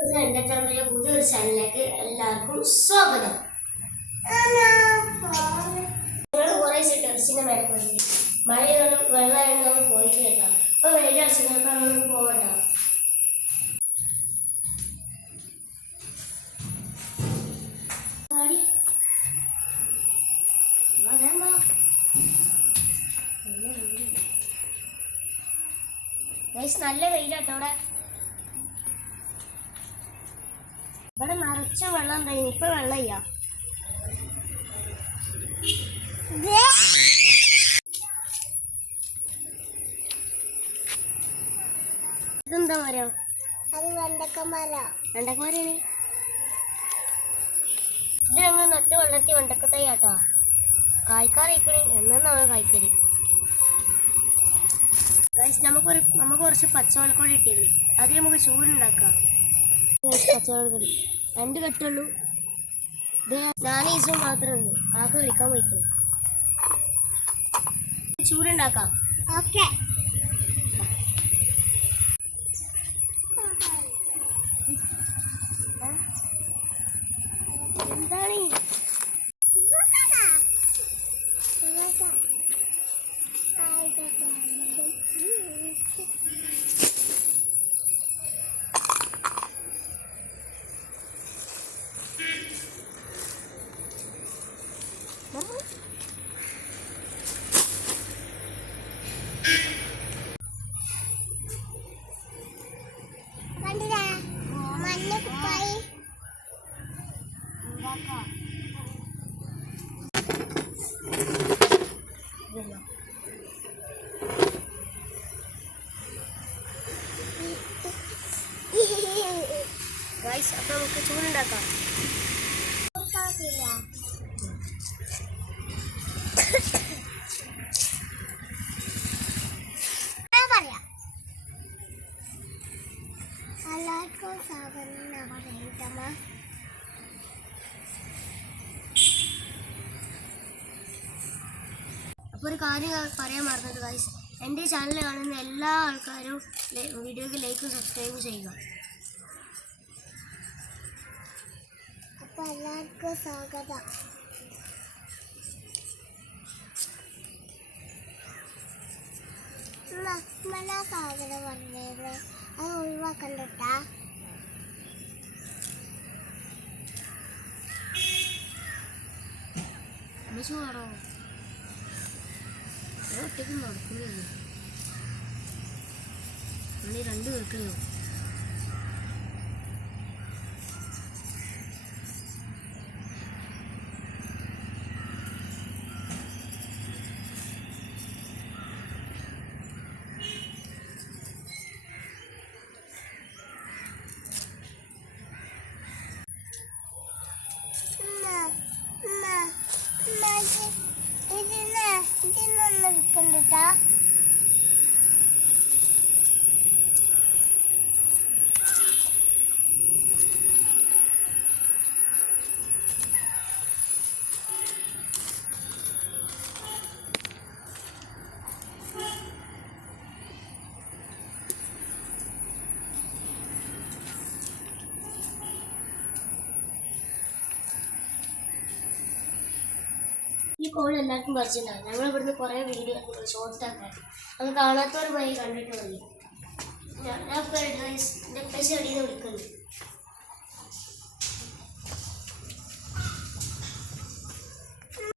എൻ്റെ ചാനലിലെ പുതിയൊരു ചാനലിലേക്ക് എല്ലാവർക്കും സ്വാഗതം. ഞങ്ങൾ കുറേ ടെറസിൻ്റെ മേലെ പോയി മഴ വെള്ളമായിരുന്നു നമ്മൾ പോയിട്ട് കേട്ടോ. അപ്പോൾ വെയിലടിച്ചപ്പോൾ നമ്മളൊന്ന് പോകട്ടോ. നല്ല വെയിലാട്ടോ അവിടെ. ഇവിടെ നിറച്ച വെള്ളം ഉണ്ടായിരുന്നു, ഇപ്പൊ വെള്ളമില്ല. ഇതെന്താ മരം? അത് വെണ്ടക്കമരാണ്. ഇത് ഞങ്ങൾ നട്ട് വെള്ളത്തിൽ വെണ്ടക്കത്തൈ കേട്ടോ. കായ്ക്കാറിക്കണേ എന്നാണ് കായ്ക്കരി. നമുക്ക് കുറച്ച് പച്ചമുളകൊടി ഇട്ടില്ലേ, അതിൽ നമുക്ക് ചൂടുണ്ടാക്കാം. പച്ചമുളകൊടി 2 കെട്ടുള്ളൂ. ഇത് 4 ദിവസം മാത്രമേ ഉള്ളൂ. ആൾക്ക് വിളിക്കാൻ പോയിക്കണേ. ചൂടുണ്ടാക്കാം. ഓക്കെ. എന്താണ് ഗൈസ്, അപ്പോൾ നമുക്ക് ചൂടുണ്ടാക്കാം. അപ്പോൾ ഒരു കാര്യം പറയാൻ മറന്നത് ഗൈസ്, എൻ്റെ ചാനൽ കാണുന്ന എല്ലാ ആൾക്കാരും വീഡിയോക്ക് ലൈക്കും സബ്സ്ക്രൈബ് ചെയ്യുക. അപ്പോൾ എല്ലാവർക്കും സ്വാഗതം. സ്വാഗതം പറഞ്ഞത് അത് ഒഴിവാക്കണ്ടട്ടാ. ചോറോ ഒറ്റയ്ക്ക് നടക്കുന്നില്ല. 2 കേൾക്കുകയോ? ഇതിനൊന്നും എടുക്കണ്ടട്ടാ. ഈ കോൾ എല്ലാവർക്കും പരിചയമുണ്ടാകും. ഞങ്ങൾ ഇവിടുന്ന് കുറേ വീഡിയോ ഷോർട്സ് ആക്കാൻ, അത് കാണാത്തവർ പോയി കണ്ടിട്ട് മതി. ഞാൻ ഇപ്പോൾ എൻ്റെ പൈസ അടിയിൽ നിന്ന് വിളിക്കുന്നു.